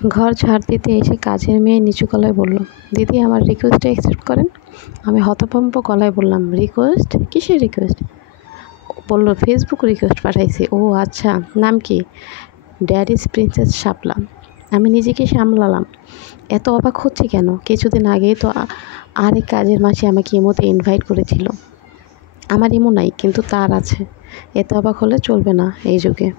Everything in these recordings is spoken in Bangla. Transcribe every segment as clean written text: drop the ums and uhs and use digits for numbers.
ঘর ঝাড় দিতে এসে কাজের মেয়ে নিচু গলায় বলল, দিদি আমার রিকোয়েস্টটা অ্যাকসেপ্ট করেন। আমি হতভম্ব গলায় বললাম, রিকোয়েস্ট? কিসের রিকোয়েস্ট? বলল, ফেসবুক রিকোয়েস্ট পাঠাইছি। ও আচ্ছা, নাম কি? ড্যাডিস প্রিন্সেস শাপলা। আমি নিজেকে সামলালাম, এত অবাক হচ্ছে কেন? কিছুদিন আগেই তো আরেক কাজের মাসে আমাকে ইমোতে ইনভাইট করেছিল। আমার ইমো নাই, কিন্তু তার আছে। এত অবাক হলে চলবে না এই যুগে।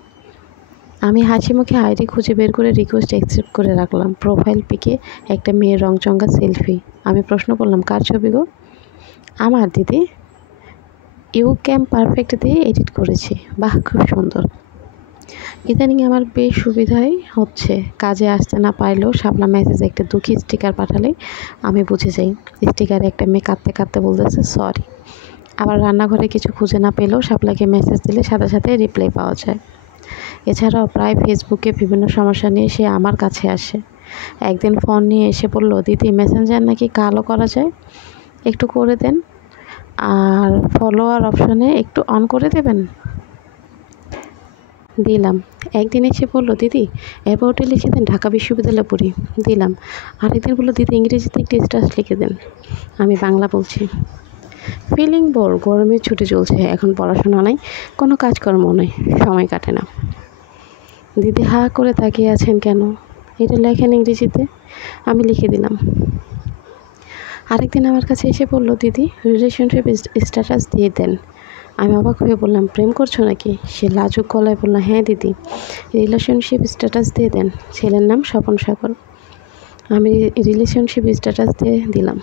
আমি হাসি মুখে আইডি খুঁজে বের করে রিকোয়েস্ট অ্যাকসেপ্ট করে রাখলাম। প্রোফাইল পিকে একটা মেয়ের রংচঙ্গা সেলফি। আমি প্রশ্ন করলাম, কার ছবি গো? আমার দিদি, ইউ ক্যাম পারফেক্ট দিয়ে এডিট করেছি। বাহ, খুব সুন্দর। ইদানিং আমার বেশ সুবিধাই হচ্ছে। কাজে আসতে না পারলেও শাপলা মেসেজে একটা দুঃখী স্টিকার পাঠালেই আমি বুঝে যাই। স্টিকারে একটা মেয়ে কাঁদতে কাঁদতে বলতেছে সরি। আবার রান্নাঘরে কিছু খুঁজে না পেলেও শাপলাকে মেসেজ দিলে সাথে সাথে রিপ্লাই পাওয়া যায়। এছাড়াও প্রায় ফেসবুকে বিভিন্ন সমস্যা নিয়ে সে আমার কাছে আসে। একদিন ফোন নিয়ে এসে বলল, দিদি মেসেঞ্জার নাকি কালো করা যায়, একটু করে দেন, আর ফলোয়ার অপশনে একটু অন করে দেবেন। দিলাম। একদিন এসে বলল, দিদি অ্যাবাউটে লিখে দেন ঢাকা বিশ্ববিদ্যালয়ে পড়ি। দিলাম। আরেকদিন বলল, দিদি ইংরেজিতে একটি স্ট্যাটাস লিখে দেন। আমি বাংলা বলছি। ফিলিং বোর, গরমের ছুটি চলছে, এখন পড়াশোনা নাই, কোনো কাজকর্ম নেই, সময় কাটে না। দিদি হা করে তাকিয়ে আছেন কেন? এটা লেখেন ইংরেজিতে। আমি লিখে দিলাম। আরেকদিন আমার কাছে এসে বলল, দিদি রিলেশনশিপ স্ট্যাটাস দিয়ে দেন। আমি অবাক হয়ে বললাম, প্রেম করছো নাকি? সে লাজুক গলায় বলল, হ্যাঁ দিদি, রিলেশনশিপ স্ট্যাটাস দিয়ে দেন। ছেলের নাম স্বপন সাগর। আমি রিলেশনশিপ স্ট্যাটাস দিয়ে দিলাম।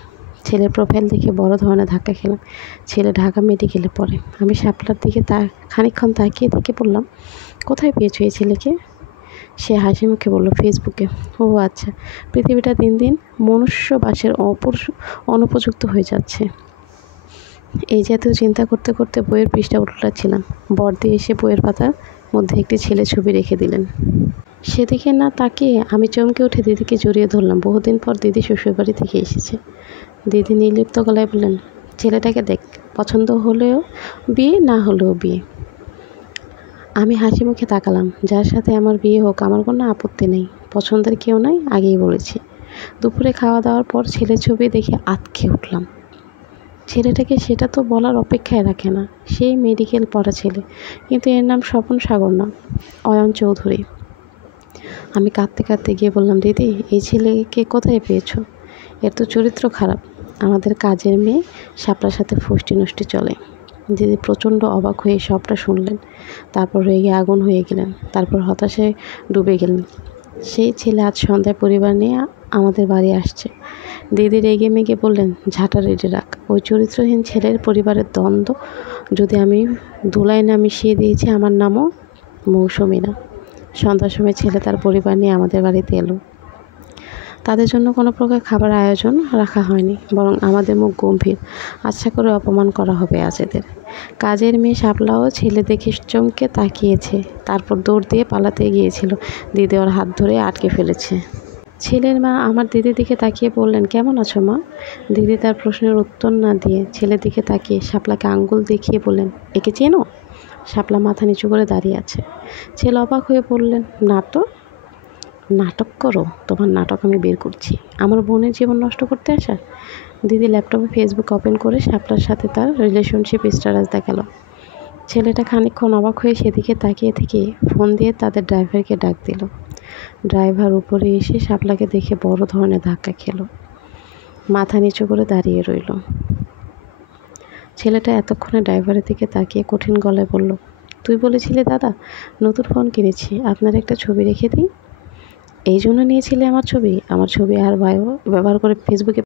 ছেলের প্রোফাইল দেখে বড় ধরনের ধাক্কা খেলাম। ছেলে ঢাকা মেডিকেলে পড়ে। আমি শাপলার দিকে খানিকক্ষণ তাকিয়ে থেকে বললাম, কোথায় পেয়েছো এই ছেলেকে? সে হাসি মুখে বলল, ফেসবুকে। ও আচ্ছা। পৃথিবীটা দিন দিন মনুষ্যবাসের অনুপযুক্ত হয়ে যাচ্ছে। এই জাতীয় চিন্তা করতে করতে বইয়ের পৃষ্ঠা উল্টাচ্ছিলাম। বড়দি এসে বইয়ের পাতার মধ্যে একটি ছেলে ছবি রেখে দিলেন। সেদিকে না তাকিয়ে আমি চমকে উঠে দিদিকে জড়িয়ে ধরলাম। বহুদিন পর দিদি শ্বশুরবাড়ি থেকে এসেছে। দিদি নির্লিপ্ত গলায় বললেন, ছেলেটাকে দেখ, পছন্দ হলেও বিয়ে, না হলেও বিয়ে। আমি হাসি মুখে তাকালাম। যার সাথে আমার বিয়ে হোক আমার কোনো আপত্তি নেই, পছন্দের কেউ নাই, আগেই বলেছি। দুপুরে খাওয়া দাওয়ার পর ছেলের ছবি দেখে আঁতকে উঠলাম। ছেলেটাকে সেটা তো বলার অপেক্ষায় রাখে না। সেই মেডিকেল পড়া ছেলে, কিন্তু এর নাম স্বপন সাগর না, অয়ন চৌধুরী। আমি কাঁদতে কাঁদতে গিয়ে বললাম, দিদি এই ছেলেকে কোথায় পেয়েছো? এর তো চরিত্র খারাপ। আমাদের কাজের মেয়ে শাপলার সাথে ফষ্টি নষ্টি চলে। দিদি প্রচণ্ড অবাক হয়ে সবটা শুনলেন। তারপর রেগে আগুন হয়ে গেলেন। তারপর হতাশায় ডুবে গেলেন। সেই ছেলে আজ সন্ধ্যায় পরিবার নিয়ে আমাদের বাড়ি আসছে। দিদি রেগে মেগে বললেন, ঝাঁটা রেডি রাখ। ওই চরিত্রহীন ছেলের পরিবারের দ্বন্দ্ব যদি আমি ধুলায় না মিশিয়ে দিয়েছি, আমার নামও মৌসুমী না। সন্ধ্যার সময় ছেলে তার পরিবার নিয়ে আমাদের বাড়িতে এলো। তাদের জন্য কোনো প্রকার খাবার আয়োজন রাখা হয়নি, বরং আমাদের মুখ গম্ভীর। আচ্ছা করে অপমান করা হবে আজ এদের। কাজের মেয়ে শাপলাও ছেলে দেখে চমকে তাকিয়েছে। তারপর দৌড় দিয়ে পালাতে গিয়েছিল। দিদি ওর হাত ধরে আটকে ফেলেছে। ছেলের মা আমার দিদির দিকে তাকিয়ে বললেন, কেমন আছো মা? দিদি তার প্রশ্নের উত্তর না দিয়ে ছেলের দিকে তাকিয়ে শাপলাকে আঙ্গুল দেখিয়ে বললেন, একে চেনো? শাপলা মাথা নিচু করে দাঁড়িয়ে আছে। ছেলে অবাক হয়ে বললেন, না তো। নাটক করো, তোমার নাটক আমি বের করছি। আমার বোনের জীবন নষ্ট করতে আসা? দিদি ল্যাপটপে ফেসবুক ওপেন করে শাপলার সাথে তার রিলেশনশিপ স্ট্যাটাস দেখালো। ছেলেটা খানিকক্ষণ অবাক হয়ে সেদিকে তাকিয়ে থেকে ফোন দিয়ে তাদের ড্রাইভারকে ডাক দিল। ড্রাইভার উপরে এসে শাপলাকে দেখে বড় ধরনের ধাক্কা খেলো। মাথা নিচু করে দাঁড়িয়ে রইল। ছেলেটা এতক্ষণে ড্রাইভারের দিকে তাকিয়ে কঠিন গলায় বলল, তুই বলেছিলি দাদা নতুন ফোন কিনেছি, আপনার একটা ছবি রেখে দিই। এই জন্য নিয়েছিলে আমার ছবি আর বায়ো ব্যবহার করে ফেসবুকে